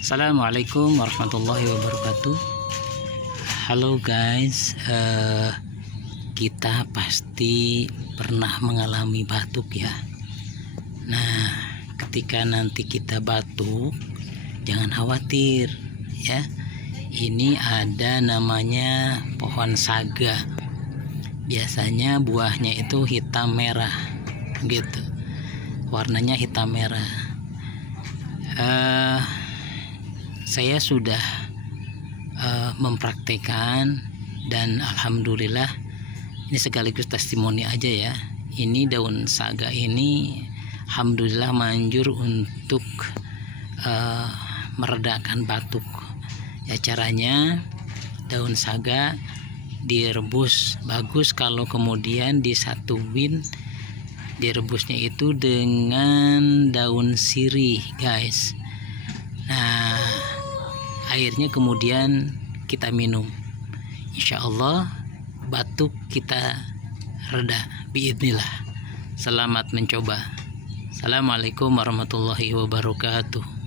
Assalamualaikum warahmatullahi wabarakatuh. Halo guys, kita pasti pernah mengalami batuk ya. Nah, ketika nanti kita batuk, jangan khawatir ya. Ini ada namanya pohon saga. Biasanya buahnya itu hitam merah gitu. Warnanya hitam merah. Saya sudah mempraktekkan dan alhamdulillah ini sekaligus testimoni aja ya. Ini daun saga ini alhamdulillah manjur untuk meredakan batuk. Ya, caranya daun saga direbus, bagus kalau kemudian disatuin, direbusnya itu dengan daun sirih guys. Nah, airnya kemudian kita minum, insya Allah batuk kita reda biidznillah. Selamat mencoba. Assalamualaikum warahmatullahi wabarakatuh.